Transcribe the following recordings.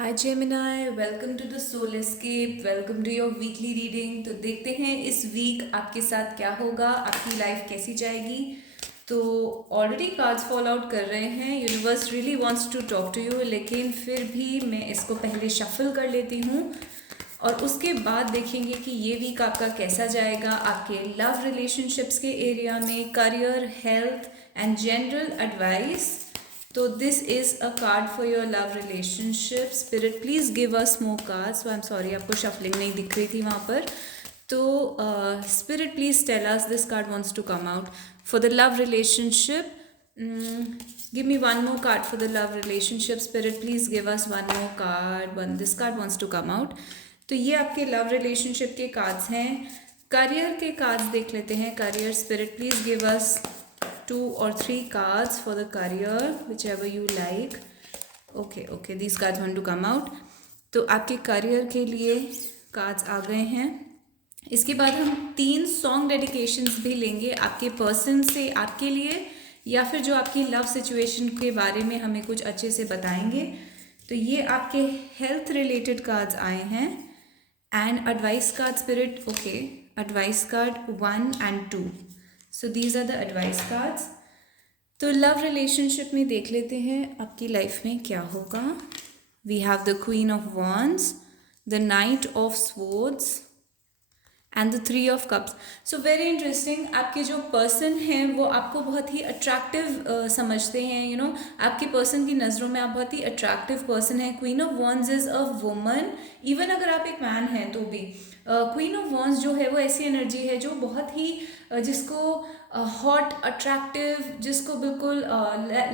Hi Gemini, welcome to the soul escape. Welcome to your weekly reading. तो देखते हैं इस वीक आपके साथ क्या होगा, आपकी लाइफ कैसी जाएगी। तो ऑलरेडी कार्ड्स फॉल आउट कर रहे हैं। Universe really wants to talk to you, लेकिन फिर भी मैं इसको पहले शफल कर लेती हूँ और उसके बाद देखेंगे कि ये वीक आपका कैसा जाएगा आपके लव रिलेशनशिप्स के एरिया में, career, health and general advice. तो this is a card for your love relationship. Spirit please give us more card. So I am sorry, आपको शफलिंग नहीं दिख रही थी वहाँ पर। तो spirit please tell us this card wants to come out for the love relationship. Give me one more card for the love relationship. Spirit, please give us one more card. This card wants to come out. तो ये आपके love relationship के cards हैं। Career के cards देख लेते हैं। Career, spirit please give us 2 or 3 cards for the career, whichever you like. Okay, these cards want to come out. तो आपके करियर के लिए कार्ड्स आ गए हैं। इसके बाद हम 3 सॉन्ग डेडिकेशंस भी लेंगे आपके पर्सन से आपके लिए, या फिर जो आपकी लव सिचुएशन के बारे में हमें कुछ अच्छे से बताएंगे। तो ये आपके हेल्थ रिलेटेड कार्ड्स आए हैं and advice card. Spirit, okay, advice card 1 and 2. So these are the advice cards. तो लव रिलेशनशिप में देख लेते हैं आपकी लाइफ में क्या होगा। We have the queen of wands, the knight of swords and the 3 of Cups। So very interesting. आपके जो पर्सन हैं वो आपको बहुत ही अट्रैक्टिव समझते हैं। आपके पर्सन की नज़रों में आप बहुत ही अट्रैक्टिव पर्सन हैं। Queen of wands is a woman. Even अगर आप एक मैन हैं तो भी क्वीन ऑफ वॉन्ड्स जो है वो ऐसी एनर्जी है जो बहुत ही जिसको हॉट, अट्रैक्टिव, जिसको बिल्कुल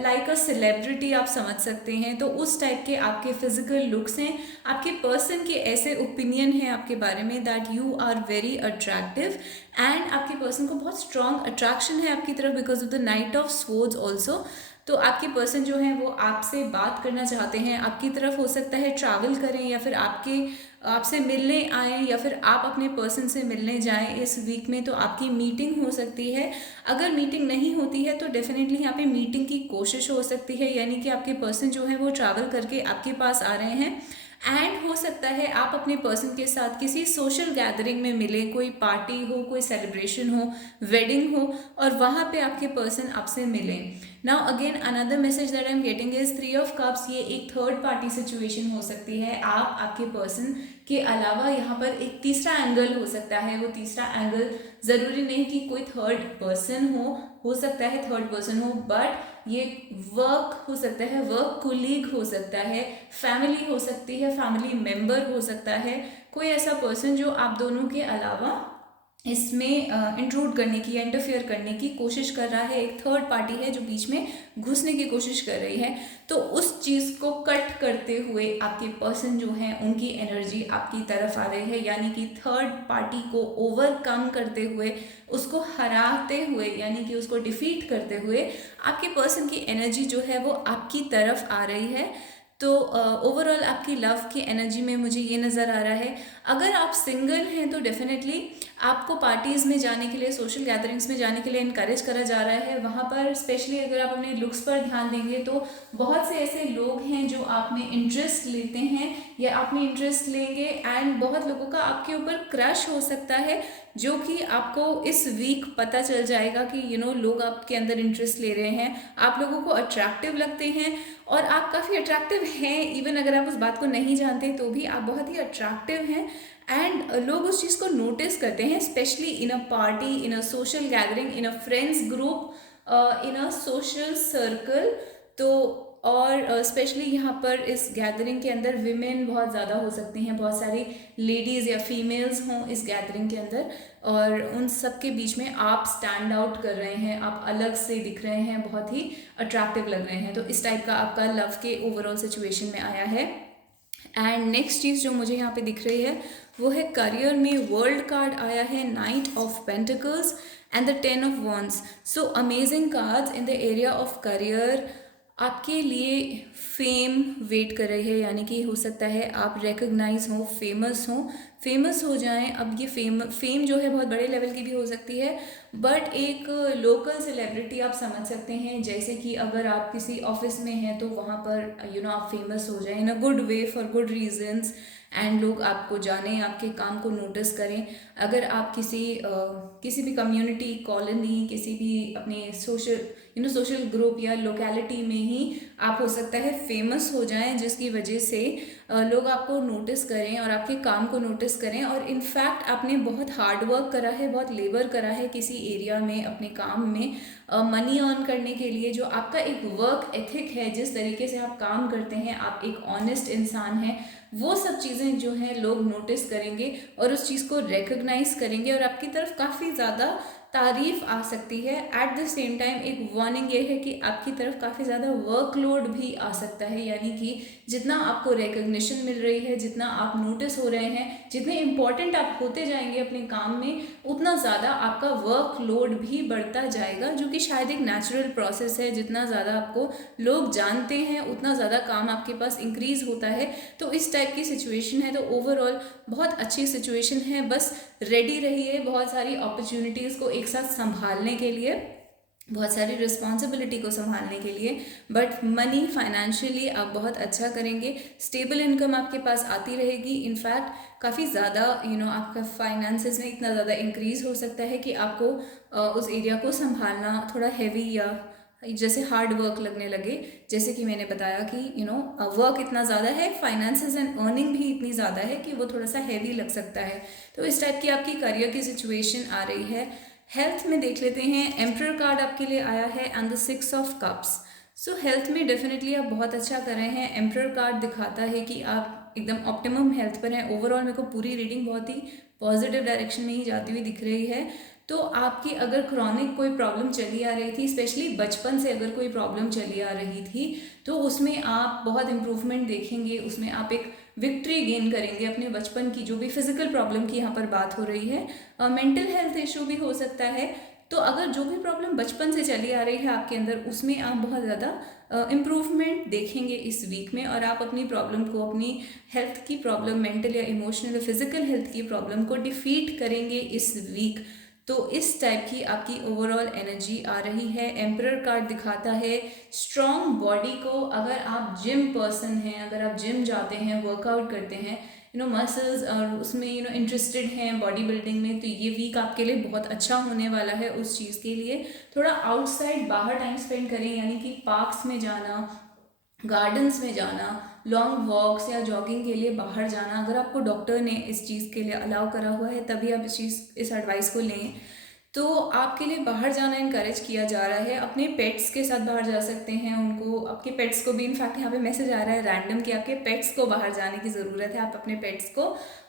लाइक अ सेलिब्रिटी आप समझ सकते हैं। तो उस टाइप के आपके फिजिकल लुक्स हैं। आपके पर्सन के ऐसे ओपिनियन हैं आपके बारे में that you are very attractive and आपके पर्सन को बहुत स्ट्रॉन्ग अट्रैक्शन है आपकी तरफ because of the knight of swords also. तो आपके पर्सन जो हैं वो आपसे बात करना चाहते हैं, आपकी तरफ हो सकता है ट्रैवल करें या फिर आपसे मिलने आए या फिर आप अपने पर्सन से मिलने जाएं इस वीक में। तो आपकी मीटिंग हो सकती है। अगर मीटिंग नहीं होती है तो डेफिनेटली यहाँ पे मीटिंग की कोशिश हो सकती है, यानी कि आपके पर्सन जो है वो ट्रैवल करके आपके पास आ रहे हैं। एंड हो सकता है आप अपने पर्सन के साथ किसी सोशल गैदरिंग में मिलें, कोई पार्टी हो, कोई सेलिब्रेशन हो, वेडिंग हो, और वहाँ पे आपके पर्सन आपसे मिलें। Now again another message that I am getting is 3 of Cups। ये एक थर्ड पार्टी सिचुएशन हो सकती है। आप, आपके पर्सन के अलावा यहाँ पर एक तीसरा एंगल हो सकता है। वो तीसरा एंगल ज़रूरी नहीं कि कोई थर्ड पर्सन हो सकता है थर्ड पर्सन हो, बट ये वर्क हो सकता है, वर्क कोलीग हो सकता है, फैमिली हो सकती है, फैमिली मेंबर हो सकता है, कोई ऐसा पर्सन जो आप दोनों के अलावा इसमें इंट्रूड करने की या इंटरफेयर करने की कोशिश कर रहा है। एक थर्ड पार्टी है जो बीच में घुसने की कोशिश कर रही है। तो उस चीज़ को कट करते हुए आपके पर्सन जो हैं उनकी एनर्जी आपकी तरफ आ रही है, यानी कि थर्ड पार्टी को ओवरकम करते हुए, उसको हराते हुए, यानी कि उसको डिफीट करते हुए आपके पर्सन की एनर्जी जो है वो आपकी तरफ आ रही है। तो ओवरऑल आपकी लव की एनर्जी में मुझे ये नज़र आ रहा है। अगर आप सिंगल हैं तो डेफिनेटली आपको पार्टीज़ में जाने के लिए, सोशल गैदरिंग्स में जाने के लिए इनकरेज करा जा रहा है। वहाँ पर स्पेशली अगर आप अपने लुक्स पर ध्यान देंगे तो बहुत से ऐसे लोग हैं जो आप में इंटरेस्ट लेते हैं या आप में इंटरेस्ट लेंगे, एंड बहुत लोगों का आपके ऊपर क्रश हो सकता है, जो कि आपको इस वीक पता चल जाएगा कि लोग आपके अंदर इंटरेस्ट ले रहे हैं, आप लोगों को अट्रैक्टिव लगते हैं और आप काफ़ी अट्रैक्टिव हैं। इवन अगर आप उस बात को नहीं जानते तो भी आप बहुत ही अट्रैक्टिव हैं एंड लोग उस चीज़ को नोटिस करते हैं, specially in a party, in a social gathering, in a friends group, in a social circle. तो और स्पेशली यहाँ पर इस गैदरिंग के अंदर विमेन बहुत ज़्यादा हो सकती हैं, बहुत सारी लेडीज़ या फीमेल्स हों इस गैदरिंग के अंदर, और उन सब के बीच में आप स्टैंड आउट कर रहे हैं, आप अलग से दिख रहे हैं, बहुत ही अट्रैक्टिव लग रहे हैं। तो इस टाइप का आपका लव के ओवरऑल सिचुएशन में आया है। एंड नेक्स्ट चीज़ जो मुझे यहाँ पे दिख रही है वो है करियर में वर्ल्ड कार्ड आया है, night of pentacles and the 10 of Wands। So amazing cards in the area of career. आपके लिए फेम वेट कर रही है, यानी कि हो सकता है आप रिकग्नाइज हो, फेमस हो जाएं। अब ये फेम जो है बहुत बड़े लेवल की भी हो सकती है, बट एक लोकल सेलिब्रिटी आप समझ सकते हैं। जैसे कि अगर आप किसी ऑफिस में हैं तो वहाँ पर आप फेमस हो जाएं in a good way for good reasons, and लोग आपको जानें, आपके काम को नोटिस करें। अगर आप किसी भी कम्युनिटी, कॉलोनी, किसी भी अपने सोशल ग्रुप या लोकेलिटी में ही आप हो सकता है फेमस हो जाएं, जिसकी वजह से लोग आपको नोटिस करें और आपके काम को नोटिस करें। और इनफैक्ट आपने बहुत हार्ड वर्क करा है, बहुत लेबर करा है किसी एरिया में, अपने काम में मनी अर्न करने के लिए। जो आपका एक वर्क एथिक है, जिस तरीके से आप काम करते हैं, आप एक ऑनेस्ट इंसान हैं, वो सब चीज़ें जो हैं लोग नोटिस करेंगे और उस चीज़ को रिकग्नाइज करेंगे और आपकी तरफ काफ़ी ज़्यादा तारीफ आ सकती है। एट द सेम टाइम एक वार्निंग ये है कि आपकी तरफ काफ़ी ज़्यादा वर्कलोड भी आ सकता है, यानी कि जितना आपको रिकग्निशन मिल रही है, जितना आप नोटिस हो रहे हैं, जितने इम्पॉर्टेंट आप होते जाएंगे अपने काम में, उतना ज़्यादा आपका वर्कलोड भी बढ़ता जाएगा, जो कि शायद एक नेचुरल प्रोसेस है। जितना ज़्यादा आपको लोग जानते हैं उतना ज़्यादा काम आपके पास इंक्रीज होता है। तो इस टाइप की सिचुएशन है, तो ओवरऑल बहुत अच्छी सिचुएशन है। बस रेडी रहिए बहुत सारी अपॉर्चुनिटीज़ को एक साथ संभालने के लिए, बहुत सारी रिस्पॉन्सिबिलिटी को संभालने के लिए। बट मनी, फाइनेंशियली आप बहुत अच्छा करेंगे, स्टेबल इनकम आपके पास आती रहेगी। इनफैक्ट काफ़ी ज़्यादा आपका फाइनेंसेस में इतना ज़्यादा इंक्रीज हो सकता है कि आपको उस एरिया को संभालना थोड़ा हैवी या जैसे हार्ड वर्क लगने लगे। जैसे कि मैंने बताया कि वर्क इतना ज़्यादा है, फाइनेंसेस एंड अर्निंग भी इतनी ज़्यादा है कि वो थोड़ा सा हैवी लग सकता है। तो इस टाइप की आपकी करियर की सिचुएशन आ रही है। हेल्थ में देख लेते हैं, एम्परर कार्ड आपके लिए आया है and the 6 of cups. So health में डेफिनेटली आप बहुत अच्छा कर रहे हैं। एम्परर कार्ड दिखाता है कि आप एकदम ऑप्टिमम हेल्थ पर हैं। ओवरऑल मेरे को पूरी रीडिंग बहुत ही पॉजिटिव डायरेक्शन में ही जाती हुई दिख रही है। तो आपकी अगर क्रॉनिक कोई प्रॉब्लम चली आ रही थी, स्पेशली बचपन से अगर कोई प्रॉब्लम चली आ रही थी, तो उसमें आप बहुत इम्प्रूवमेंट देखेंगे, उसमें आप एक विक्ट्री गेन करेंगे अपने बचपन की जो भी फिजिकल प्रॉब्लम की यहाँ पर बात हो रही है। मेंटल हेल्थ इशू भी हो सकता है। तो अगर जो भी प्रॉब्लम बचपन से चली आ रही है आपके अंदर, उसमें आप बहुत ज़्यादा इम्प्रूवमेंट देखेंगे इस वीक में, और आप अपनी प्रॉब्लम को, अपनी हेल्थ की प्रॉब्लम, मेंटल या इमोशनल या फिजिकल हेल्थ की प्रॉब्लम को डिफीट करेंगे इस वीक। तो इस टाइप की आपकी ओवरऑल एनर्जी आ रही है। एम्परर कार्ड दिखाता है स्ट्रॉन्ग बॉडी को। अगर आप जिम पर्सन हैं, अगर आप जिम जाते हैं, वर्कआउट करते हैं, मसल्स और उसमें इंटरेस्टेड हैं बॉडी बिल्डिंग में, तो ये वीक आपके लिए बहुत अच्छा होने वाला है उस चीज़ के लिए। थोड़ा आउटसाइड बाहर टाइम स्पेंड करें, यानी कि पार्क्स में जाना, गार्डन्स में जाना, लॉन्ग वॉक्स या जॉगिंग के लिए बाहर जाना। अगर आपको डॉक्टर ने इस चीज़ के लिए अलाउ करा हुआ है तभी आप इस एडवाइस को लें। तो आपके लिए बाहर जाना इनकरेज किया जा रहा है। अपने पेट्स के साथ बाहर जा सकते हैं, उनको, आपके पेट्स को भी, इनफैक्ट यहाँ पे मैसेज आ रहा है रैंडम कि आपके पेट्स को बाहर जाने की ज़रूरत है। आप अपने पेट्स को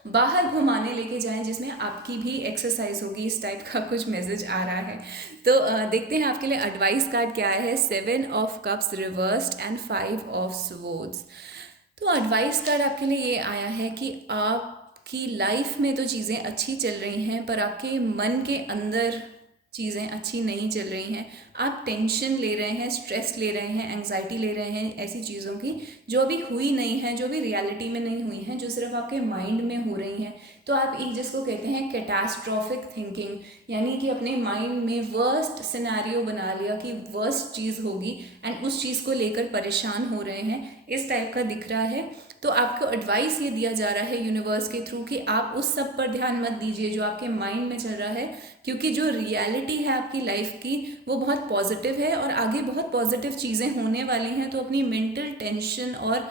बाहर घुमाने लेके जाएं, जिसमें आपकी भी एक्सरसाइज होगी। इस टाइप का कुछ मैसेज आ रहा है। तो देखते हैं आपके लिए एडवाइस कार्ड क्या है। 7 of cups reversed and 5 of swords. तो एडवाइस कार्ड आपके लिए ये आया है कि आपकी लाइफ में तो चीज़ें अच्छी चल रही हैं, पर आपके मन के अंदर चीज़ें अच्छी नहीं चल रही हैं। आप टेंशन ले रहे हैं, स्ट्रेस ले रहे हैं, एंग्जाइटी ले रहे हैं ऐसी चीज़ों की जो अभी हुई नहीं हैं, जो भी रियलिटी में नहीं हुई हैं, जो सिर्फ आपके माइंड में हो रही हैं। तो आप एक जिसको कहते हैं कैटास्ट्रॉफिक थिंकिंग, यानी कि अपने माइंड में वर्स्ट सिनेरियो बना लिया कि वर्स्ट चीज़ होगी एंड उस चीज़ को लेकर परेशान हो रहे हैं, इस टाइप का दिख रहा है। तो आपको एडवाइस ये दिया जा रहा है यूनिवर्स के थ्रू कि आप उस सब पर ध्यान मत दीजिए जो आपके माइंड में चल रहा है, क्योंकि जो रियलिटी है आपकी लाइफ की वो बहुत पॉजिटिव है और आगे बहुत पॉजिटिव चीज़ें होने वाली हैं। तो अपनी मेंटल टेंशन और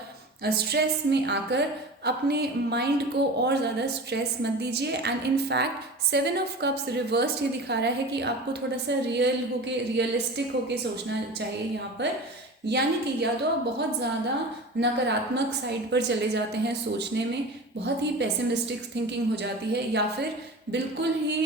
स्ट्रेस में आकर अपने माइंड को और ज़्यादा स्ट्रेस मत दीजिए। And in fact 7 of cups reversed ये दिखा रहा है कि आपको थोड़ा सा रियलिस्टिक होके सोचना चाहिए यहाँ पर। यानी कि या तो आप बहुत ज़्यादा नकारात्मक साइड पर चले जाते हैं सोचने में, बहुत ही पेसिमिस्टिक थिंकिंग हो जाती है, या फिर बिल्कुल ही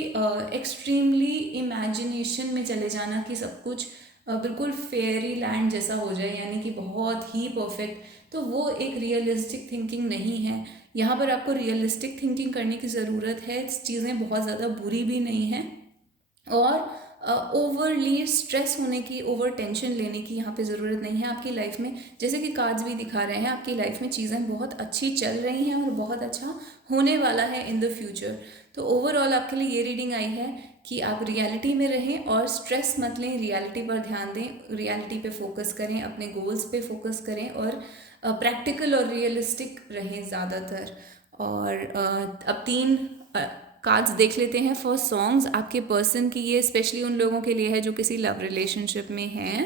एक्सट्रीमली इमेजिनेशन में चले जाना कि सब कुछ बिल्कुल फेयरी लैंड जैसा हो जाए, यानी कि बहुत ही परफेक्ट। तो वो एक रियलिस्टिक थिंकिंग नहीं है। यहाँ पर आपको रियलिस्टिक थिंकिंग करने की ज़रूरत है। चीज़ें बहुत ज़्यादा बुरी भी नहीं हैं और ओवरली स्ट्रेस होने की, ओवर टेंशन लेने की यहाँ पे ज़रूरत नहीं है आपकी लाइफ में। जैसे कि कार्ड्स भी दिखा रहे हैं, आपकी लाइफ में चीज़ें बहुत अच्छी चल रही हैं और बहुत अच्छा होने वाला है इन द फ्यूचर। तो ओवरऑल आपके लिए ये रीडिंग आई है कि आप रियलिटी में रहें और स्ट्रेस मत लें, रियलिटी पर ध्यान दें, रियलिटी पे फोकस करें, अपने गोल्स पे फोकस करें और प्रैक्टिकल और रियलिस्टिक रहें ज़्यादातर। और अब 3 कार्ड्स देख लेते हैं फॉर सॉन्ग्स आपके पर्सन की। ये स्पेशली उन लोगों के लिए है जो किसी लव रिलेशनशिप में हैं।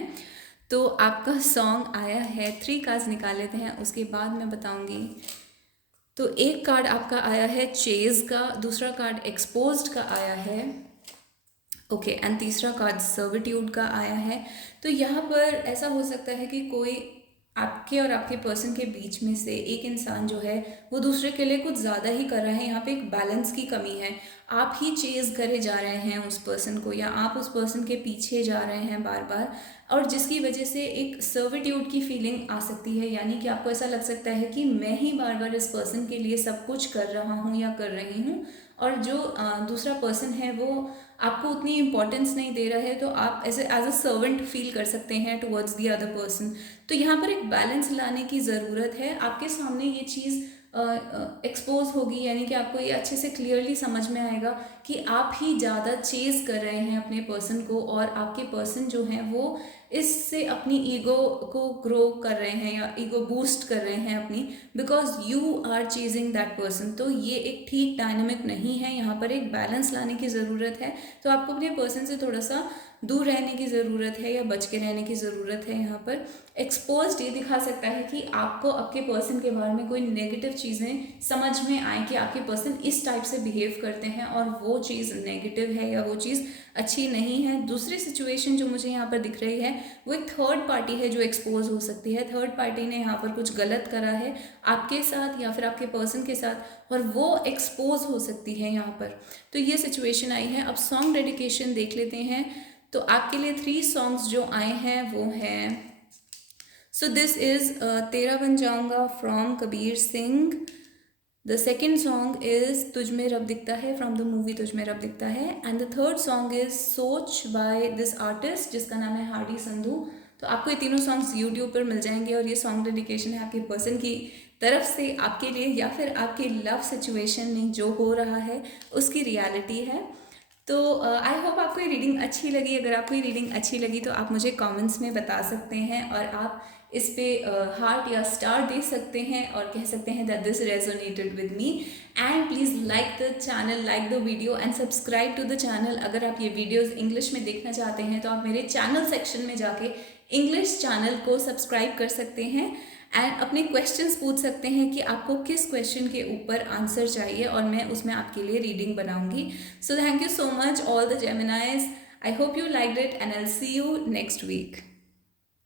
तो आपका सॉन्ग आया है, 3 कार्ड्स निकाल लेते हैं, उसके बाद मैं बताऊंगी। तो एक कार्ड आपका आया है चेज का, दूसरा कार्ड एक्सपोज्ड का आया है, ओके, एंड तीसरा कार्ड सर्विट्यूड का आया है। तो यहाँ पर ऐसा हो सकता है कि कोई आपके और आपके पर्सन के बीच में से एक इंसान जो है वो दूसरे के लिए कुछ ज़्यादा ही कर रहा है। यहाँ पे एक बैलेंस की कमी है, आप ही चेज़ करे जा रहे हैं उस पर्सन को, या आप उस पर्सन के पीछे जा रहे हैं बार बार, और जिसकी वजह से एक सर्विट्यूड की फीलिंग आ सकती है। यानी कि आपको ऐसा लग सकता है कि मैं ही बार बार इस पर्सन के लिए सब कुछ कर रहा हूँ या कर रही हूँ, और जो दूसरा पर्सन है वो आपको उतनी इंपॉर्टेंस नहीं दे रहा है, तो आप एज अ सर्वेंट फील कर सकते हैं टुवर्ड्स द अदर पर्सन। तो यहाँ पर एक बैलेंस लाने की ज़रूरत है। आपके सामने ये चीज़ एक्सपोज होगी, यानी कि आपको ये अच्छे से क्लियरली समझ में आएगा कि आप ही ज़्यादा चेज़ कर रहे हैं अपने पर्सन को, और आपके पर्सन जो हैं वो इससे अपनी ईगो को ग्रो कर रहे हैं या ईगो बूस्ट कर रहे हैं अपनी, because you are chasing that person. तो ये एक ठीक डायनेमिक नहीं है, यहाँ पर एक बैलेंस लाने की ज़रूरत है। तो आपको अपने पर्सन से थोड़ा सा दूर रहने की ज़रूरत है या बच के रहने की ज़रूरत है। यहाँ पर एक्सपोज्ड ये दिखा सकता है कि आपको आपके पर्सन के बारे में कोई नेगेटिव चीज़ें समझ में आए कि आपके पर्सन इस टाइप से बिहेव करते हैं और वो चीज़ नेगेटिव है या वो चीज़ अच्छी नहीं है। दूसरी सिचुएशन जो मुझे यहाँ पर दिख रही है वो एक थर्ड पार्टी है जो एक्सपोज हो सकती है। थर्ड पार्टी ने यहाँ पर कुछ गलत करा है आपके साथ या फिर आपके पर्सन के साथ, और वो एक्सपोज हो सकती है यहाँ पर। तो ये सिचुएशन आई है। अब सॉन्ग डेडिकेशन देख लेते हैं। तो आपके लिए 3 सॉन्ग्स जो आए हैं वो हैं, सो दिस इज़ तेरा बन जाऊंगा from Kabir Singh. The second song is तुझ में रब दिखता है फ्रॉम द मूवी तुझ में रब दिखता है, and the third song is सोच बाय दिस आर्टिस्ट जिसका नाम है हार्डी संधू। तो आपको ये तीनों सॉन्ग्स यूट्यूब पर मिल जाएंगे, और ये सॉन्ग डेडिकेशन है आपके पर्सन की तरफ से आपके लिए, या फिर आपके लव सिचुएशन में जो हो रहा है उसकी रियलिटी है। तो आई होप आपको ये रीडिंग अच्छी लगी। अगर आपको ये रीडिंग अच्छी लगी तो आप मुझे कमेंट्स में बता सकते हैं, और आप इस पे हार्ट या स्टार दे सकते हैं और कह सकते हैं that this resonated with me. And please like the channel, like the video and subscribe to the channel. अगर आप ये वीडियोस इंग्लिश में देखना चाहते हैं तो आप मेरे चैनल सेक्शन में जाके इंग्लिश चैनल को सब्सक्राइब कर सकते हैं एंड अपने क्वेश्चंस पूछ सकते हैं कि आपको किस क्वेश्चन के ऊपर आंसर चाहिए, और मैं उसमें आपके लिए रीडिंग बनाऊंगी। So thank you so much all the Geminis. I hope you liked it and I will see you next week.